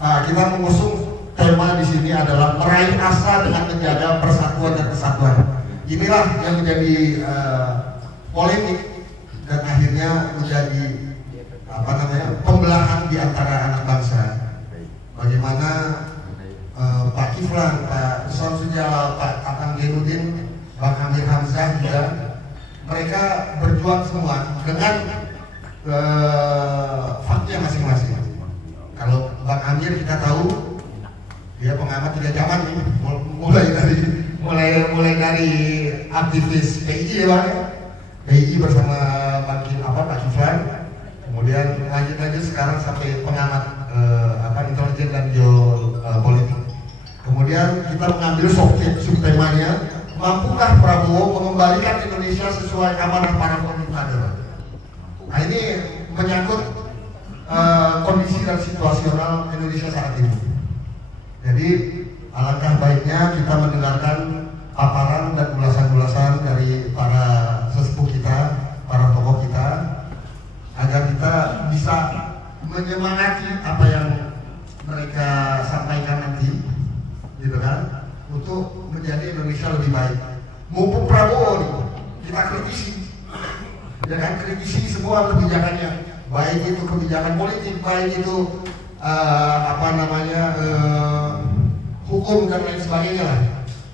kita mengusung tema di sini adalah meraih asa dengan menjaga persatuan dan kesatuan. Inilah yang menjadi polemik dan akhirnya menjadi pembelahan di antara anak bangsa. Bagaimana Pak Kiflan, Pak Samsul Jalal, Pak Akang Zainuddin, Bang Amir Hamzah juga, mereka berjuang semua dengan fakta masing-masing. Kalau Bang Amir kita tahu dia pengamat 3 zaman nih, mulai dari aktivis PII ya Bang, PII bersama Pak Kiflan, kemudian lanjut sekarang sampai pengamat intelijen dan geopolitik. Kemudian kita mengambil subtemanya, mampukah Prabowo mengembalikan Indonesia sesuai amanah para pemerintah daerah? Nah ini menyangkut kondisi dan situasional Indonesia saat ini. Jadi alangkah baiknya kita mendengarkan paparan dan ulasan-ulasan dari para sesepuh kita, para tokoh kita, agar kita bisa menyemangati apa yang mereka sampaikan nanti, gitu kan, untuk menjadi Indonesia lebih baik. Mumpung Prabowo nih, kita kritisi, ya kan, kritisi semua kebijakannya, baik itu kebijakan politik, baik itu hukum dan lain sebagainya lah.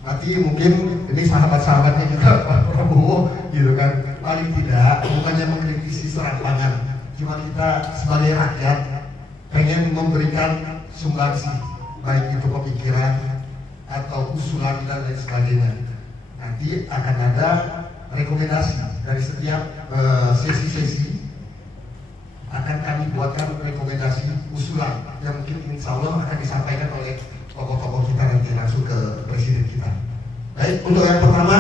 Nanti mungkin ini sahabat-sahabatnya juga Pak Prabowo, gitu kan, paling tidak bukannya mengkritisi serampangan, cuma kita sebagai rakyat pengen memberikan sumbangsi, baik itu pemikiran atau usulan dan lain sebagainya. Nanti akan ada rekomendasi dari setiap sesi-sesi, akan kami buatkan rekomendasi usulan yang mungkin insya Allah akan disampaikan oleh tokoh-tokoh kita nanti langsung ke presiden kita. Baik, untuk yang pertama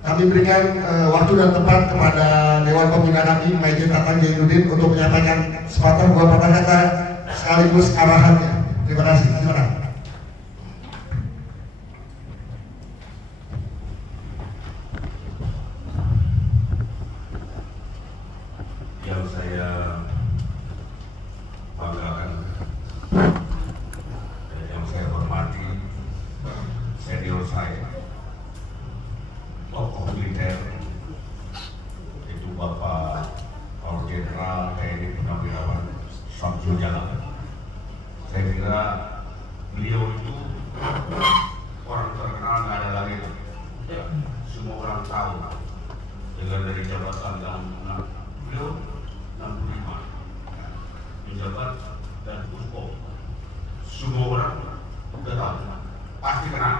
kami berikan waktu dan tempat kepada Dewan Pembina kami, Majen Akang Zainuddin, untuk menyampaikan sepatah dua patah kata sekaligus arahannya. Terima kasih. Silakan. Yang saya banggakan, yang saya hormati, senior saya, tokoh militer, itu Bapak Kolonel Jenderal TNI Purnawirawan Samsul Jalal. Saya kira beliau itu orang terkenal, nggak ada lagi. Semua orang tahu dengan dari jabatan yang beliau 65 menjabat dan Pusko. Semua orang udah tahu, pasti kenal.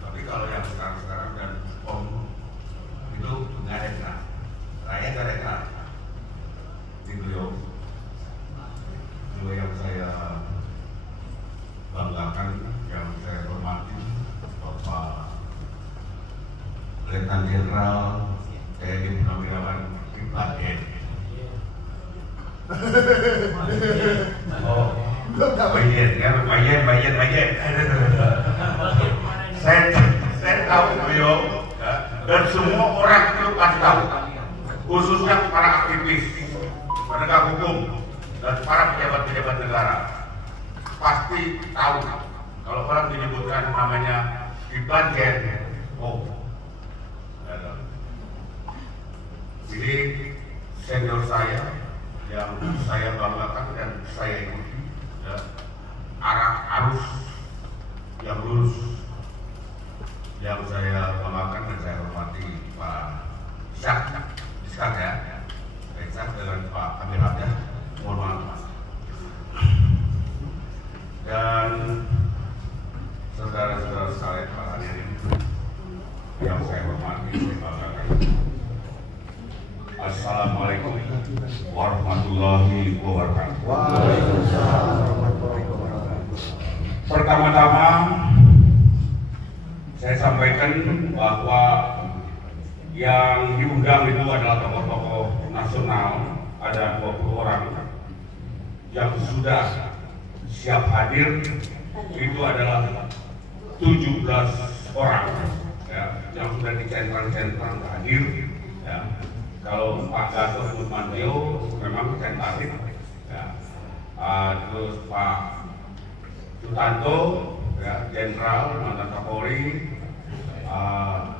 Tapi kalau yang sekarang dan Om itu nggak ada kenal, rakyat nggak ada kenal. Ini beliau yang saya banggakan, yang saya hormati, Bapak Letnan Jenderal TNI Purnawirawan Bajen. Oh, Bajen. Saya tahu beliau, dan semua orang itu pasti tahu, khususnya para aktivis, penegak hukum, dan para pejabat-pejabat negara pasti tahu kalau orang menyebutkan namanya Bajen. Oh, jadi senior saya yang saya banggakan dan saya ikuti, ya, arus yang lurus, yang saya banggakan dan saya hormati Pak Ishak ya, Ishak dengan Pak Amir Hamzah, mohon maaf. Dan saudara-saudara sekalian, para hadirin yang saya hormati, saya banggakan. Assalamualaikum warahmatullahi wabarakatuh. Pertama-tama saya sampaikan bahwa yang diundang itu adalah tokoh-tokoh nasional, ada 20 orang yang sudah siap hadir, itu adalah 17 orang ya, yang sudah dicentang-centang hadir ya. Kalau Pak Gatot Nurmantio memang tentatif ya. terus Pak Sutanto, ya, Jenderal mantan Kapolri,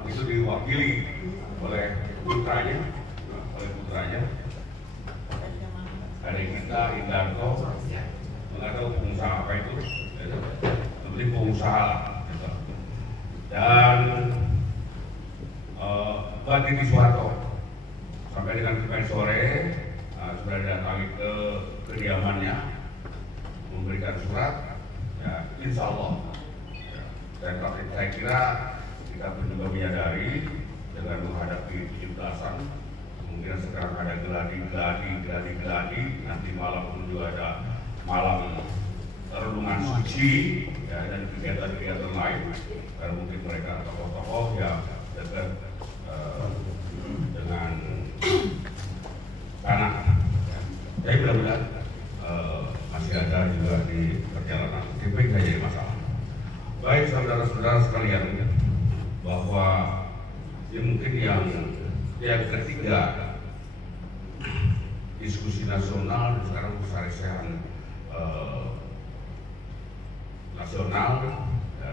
itu diwakili oleh putranya, adik kita Indarto, nggak tahu pengusaha apa itu, seperti pengusaha lah, gitu. Dan Pak Titi Soeharto sampai dengan kemarin sore sudah didatangi ke kediamannya memberikan surat, ya, insya Allah, ya. Dan saya kira kita pun juga menyadari dengan menghadapi 17-an, kemungkinan sekarang ada geladi, nanti malam pun juga ada malam renungan suci, ya, dan kegiatan-kegiatan lain, dan mungkin mereka tokoh-tokoh yang dekat dengan tanah. Jadi mudah-mudahan masih ada juga di perjalanan tipe nggak jadi masalah. Baik saudara-saudara sekalian, bahwa mungkin yang ketiga, diskusi nasional dan sekarang persarisehan nasional, ya,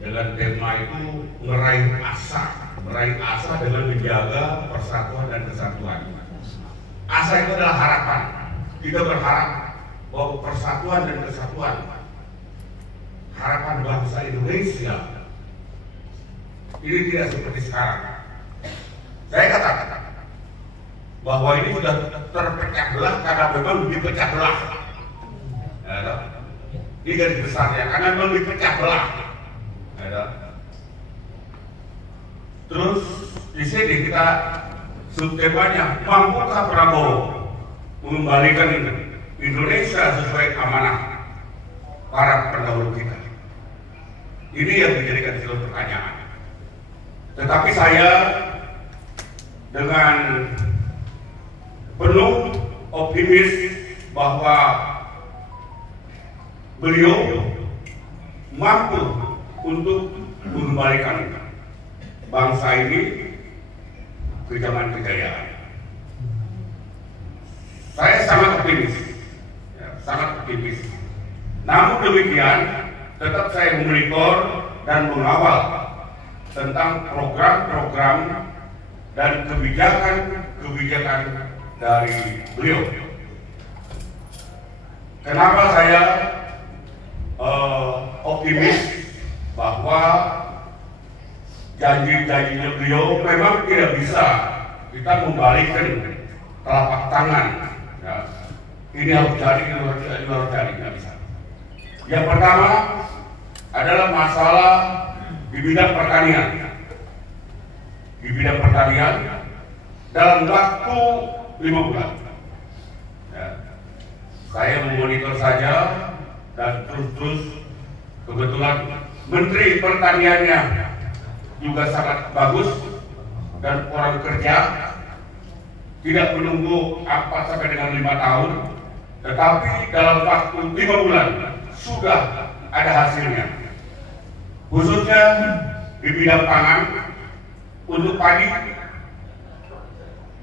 dengan tema itu meraih asa dengan menjaga persatuan dan kesatuan. Asa itu adalah harapan. Kita berharap bahwa persatuan dan kesatuan, harapan bangsa Indonesia ini tidak seperti sekarang. Saya katakan bahwa ini sudah terpecah belah karena memang dipecah belah. Ya, ini garis besarnya karena memang dipecah belah. Ya, terus di sini kita subtemanya, mampukah Prabowo mengembalikan Indonesia sesuai amanah para pendahulu kita? Ini yang dijadikan sebuah pertanyaan. Tetapi saya dengan penuh optimis bahwa beliau mampu untuk mengembalikan bangsa ini ke zaman kejayaan. Saya sangat optimis, ya, sangat optimis. Namun demikian, tetap saya memonitor dan mengawal tentang program-program dan kebijakan dari beliau. Kenapa saya optimis bahwa janji-janjinya beliau memang tidak bisa kita membalikkan telapak tangan, ya. Ini harus jadi, nggak bisa. Yang pertama adalah masalah di bidang pertanian. Di bidang pertanian dalam waktu 5 bulan, ya, saya memonitor saja dan terus kebetulan Menteri Pertaniannya juga sangat bagus dan orang kerja tidak menunggu 4 sampai dengan 5 tahun, tetapi dalam waktu 5 bulan sudah ada hasilnya, khususnya di bidang pangan. Untuk padi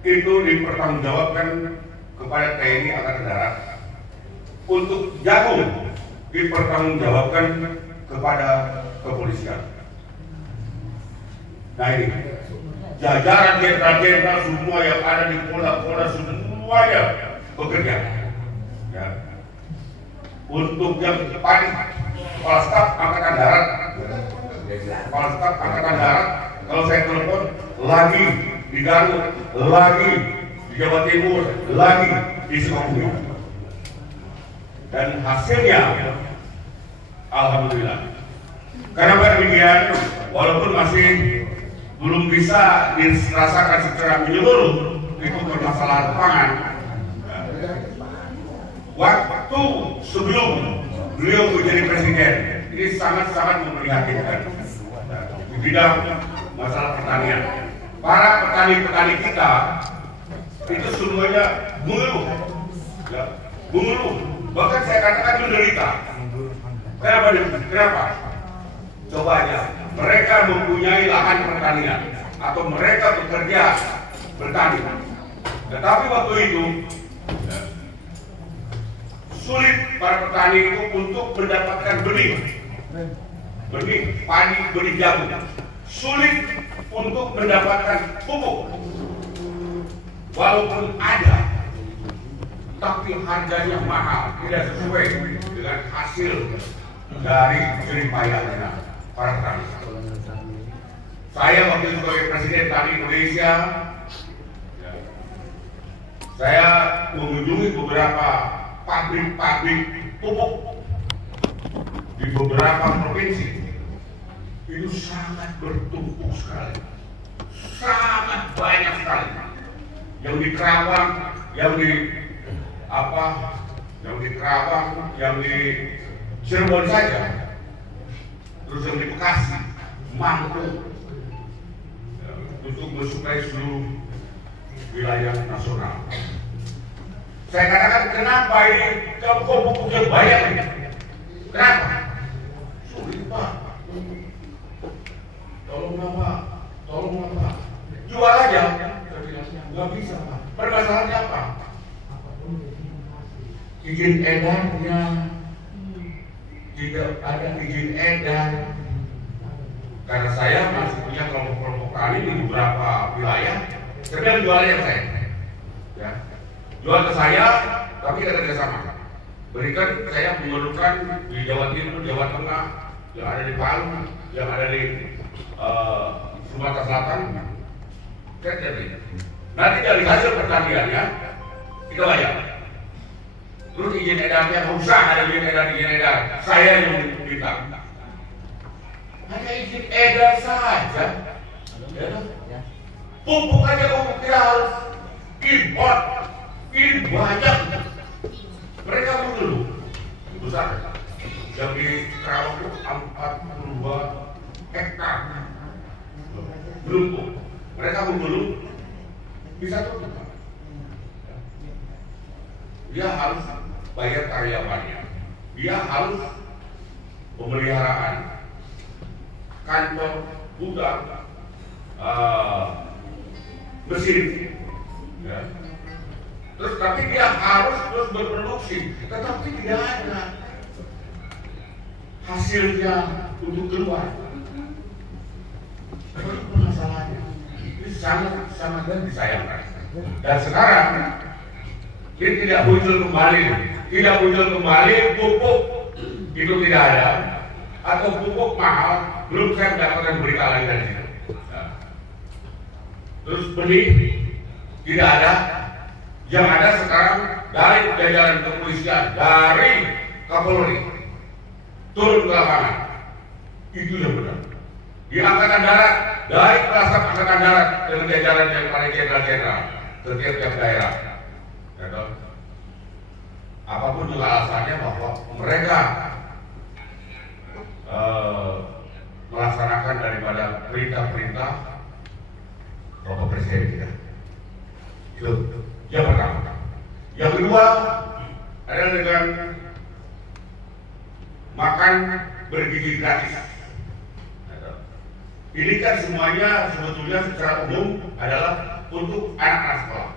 itu dipertanggungjawabkan kepada TNI Angkatan Darat, untuk jagung dipertanggungjawabkan kepada kepolisian. Nah ini jajaran jenderal-jenderal semua yang ada di Polda semuanya bekerja, ya. Untuk yang padi, Kepala Staf Angkatan Darat, kalau saya telepon lagi di Garut, lagi di Jawa Timur, lagi di Sukabumi, dan hasilnya alhamdulillah. Kenapa demikian? Walaupun masih belum bisa dirasakan secara menyeluruh itu permasalahan pangan. Waktu sebelum beliau menjadi presiden, ini sangat-sangat memprihatinkan di bidang masalah pertanian. Para petani-petani kita itu semuanya mengeluh, ya, mengeluh. Bahkan saya katakan menderita. Kenapa? Coba aja, mereka mempunyai lahan pertanian atau mereka bekerja bertani. Tetapi waktu itu, ya, sulit para petani itu untuk mendapatkan benih padi, benih jagung. Sulit untuk mendapatkan pupuk. Walaupun ada, tapi harganya mahal, tidak sesuai dengan hasil dari jerih payahnya para petani. Saya waktu sebagai Presiden Tani Indonesia, saya mengunjungi beberapa pabrik-pabrik pupuk di beberapa provinsi. Itu sangat bertumpuk sekali, sangat banyak sekali. Yang di Kerawang, yang di Cirebon saja, terus yang di Bekasi mampu untuk mensuplai seluruh wilayah nasional. Saya katakan, kenapa ini kamu kok pupuknya banyak ini? Kenapa? Sulit Pak. Tolonglah Pak, tolonglah Pak. Jual aja. Nggak bisa Pak. Permasalahannya apa? Izin edarnya tidak ada, izin edar. Karena saya masih punya kelompok-kelompok tani di beberapa wilayah, kemudian jualnya ke saya, ya. Jual ke saya, tapi kita kerjasama. Berikan, saya memerlukan di Jawa Timur, Jawa Tengah, yang ada di Palu, yang ada di Sumatera Selatan, kerja berikan. Nanti dari hasil pertaniannya kita bayar. Terus izin edarnya nggak usah ada izin edar, saya yang minta. Hanya izin edar saja. Ya. Pupuk aja pupuk kita harus import, ini banyak. Mereka dulu besar. Yang di Kerawang itu 42 hektar. Belum. Mereka dulu bisa tutup. Dia harus bayar karyawannya, dia harus pemeliharaan kantor, gudang, mesin, ya. Terus tapi dia harus terus berproduksi, tetapi tidak ada hasilnya untuk keluar. Itu masalahnya. Ini sangat disayangkan. Dan sekarang ini tidak muncul kembali pupuk itu tidak ada, atau pupuk mahal, belum saya mendapatkan berita lagi dari situ. Nah. Terus benih tidak ada, yang ada sekarang dari jajaran kepolisian, dari Kapolri turun ke lapangan, itu yang benar. Di Angkatan Darat, dari Pelaksanaan Angkatan Darat dengan jajaran yang paling jenderal-jenderal ke tiap-tiap daerah. Apapun juga alasannya bahwa mereka melaksanakan daripada perintah-perintah Bapak Presiden kita. Itu yang pertama. Yang kedua adalah dengan makan bergizi gratis. Ini kan semuanya sebetulnya secara umum adalah untuk anak-anak sekolah.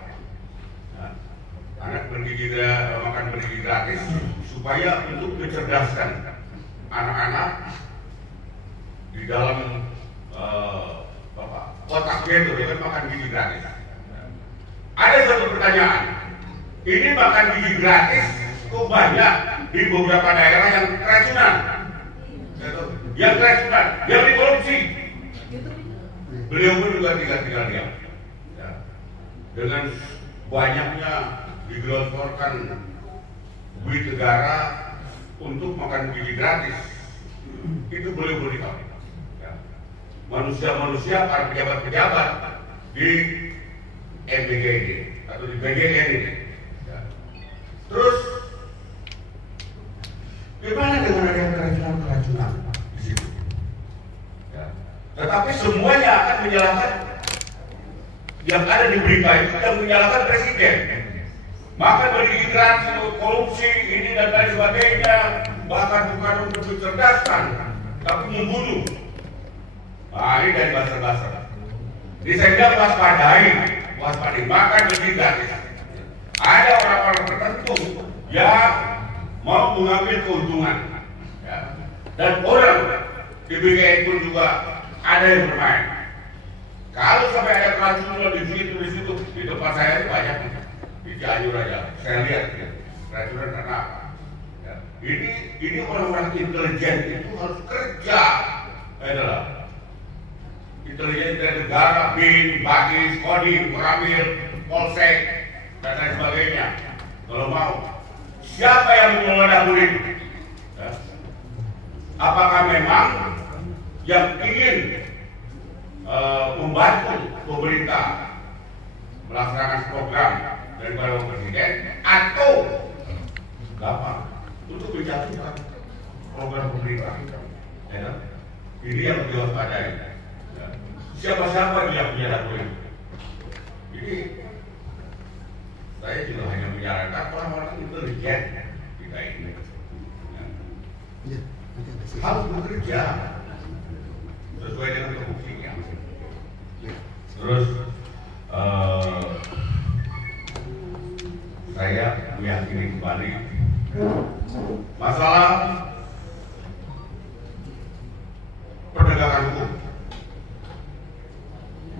Anak makan bergizi gratis supaya untuk mencerdaskan anak-anak di dalam otaknya itu dengan makan gizi gratis. Ada satu pertanyaan, ini makan gizi gratis kok banyak di beberapa daerah yang keracunan, yang dikorupsi. Beliau pun juga tinggal diam. Dengan banyaknya digelontorkan duit negara untuk makan gizi gratis, itu boleh tahu. Ya. Manusia-manusia, para pejabat-pejabat di MBG ini atau di BGN ini. Ya. Terus gimana dengan ada keracunan di situ? Ya. Tetapi semuanya akan menyalahkan, yang ada di berita itu yang menyalahkan presiden. Maka bagi gratis untuk korupsi ini dan lain sebagainya, bahkan bukan untuk mencerdaskan, tapi membunuh. Nah, ini dari bahasa-bahasa. Jadi saya bilang waspadai, makan bagi gratis. Ada orang-orang tertentu yang mau mengambil keuntungan, ya. Dan orang di BKN pun juga ada yang bermain. Kalau sampai ada keracunan di situ di tempat saya banyak di Cianjur aja, saya lihat ya, keracunan karena apa? Ya. Ini orang-orang intelijen itu harus kerja, adalah intelijen dari negara, BIN, Bagis, Kodim, Koramil, Polsek, dan lain sebagainya. Kalau mau, siapa yang mengelola ini? Ya. Apakah memang yang ingin membantu pemerintah melaksanakan program dari Bapak Presiden atau gampang untuk menjatuhkan program pemerintah? Ya. Ini yang diwaspadai. Ya. Siapa-siapa yang punya dapur ini? Jadi saya juga hanya menyarankan orang-orang intelijen kita ini harus bekerja sesuai dengan tupoksinya. Terus saya meyakini kembali masalah penegakan hukum.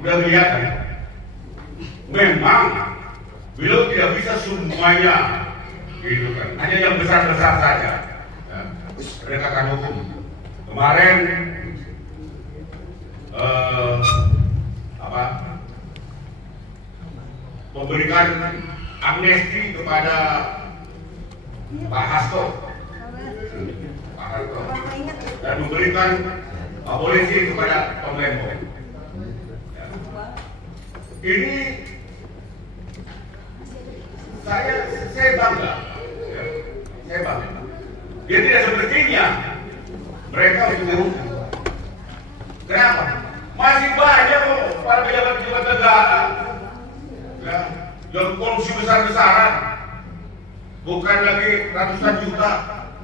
Udah lihat kan? Memang beliau tidak bisa semuanya, gitu kan? Hanya yang besar-besar saja. Ya, penegakan hukum. Kemarin memberikan amnesti kepada Pak Hasto, dan memberikan abolisi kepada Tom Lembo. Ya. Ini saya bangga, ya. Saya bangga. Dia tidak sepertinya mereka untuk dihukum. Kenapa? Masih banyak para pejabat-pejabat negara, ya, yang korupsi besar-besaran, bukan lagi ratusan juta,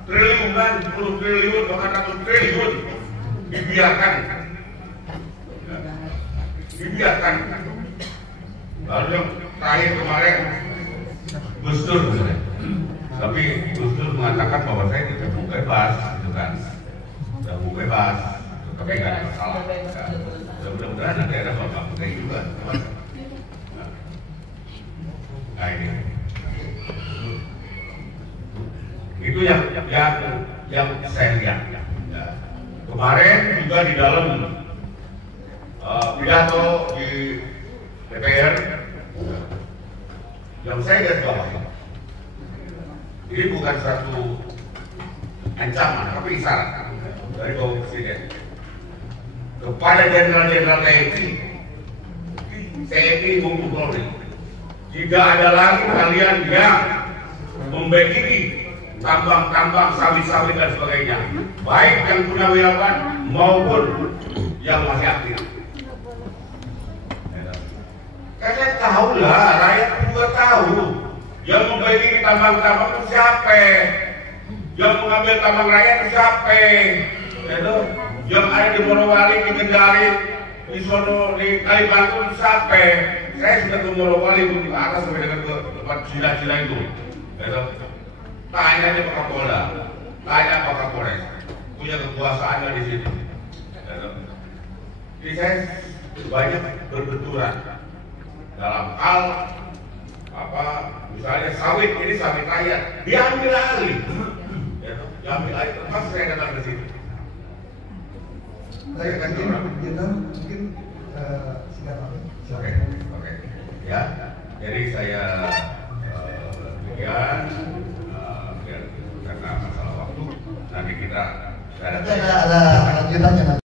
triliunan, puluh triliun, bahkan ratus triliun dibiarkan, ya, dibiarkan. Lalu yang terakhir kemarin Gus Dur, tapi Gus Dur mengatakan bahwa saya tidak mau bebas, gitu kan? Tidak mau bebas, tapi nggak ada masalah. Ya, mudah-mudahan nanti ada bapak putih juga. Nah ini, itu yang saya lihat. Ya. Kemarin juga di dalam pidato di DPR, yang saya lihat bahwa ini bukan satu ancaman, tapi isyarat dari Bapak Presiden kepada jenderal-jenderal TNI maupun Polri. Jika ada lagi kalian yang membekiri tambang-tambang, sawit-sawit dan sebagainya, baik yang purnawirawan maupun yang masih aktif. Kalian tahu lah, rakyat juga tahu yang membekiri tambang-tambang itu siapa, yang mengambil tambang rakyat itu siapa, yang ada di Morowali, di Kendari, di Sono, di Kalimantan itu siapa. Saya sudah ke Morowali itu ke atas sampai dengan ke tempat Cila-Cila itu. Tanya aja Pak Kapolda, tanya Pak Kapolres, punya kekuasaannya di sini. Jadi saya banyak berbenturan dalam hal apa, misalnya sawit, ini sawit rakyat, diambil alih, diambil alih. Termasuk saya datang ke sini. Saya akan mungkin Oke. Ya, jadi saya demikian karena masalah waktu nanti kita ada lanjutannya.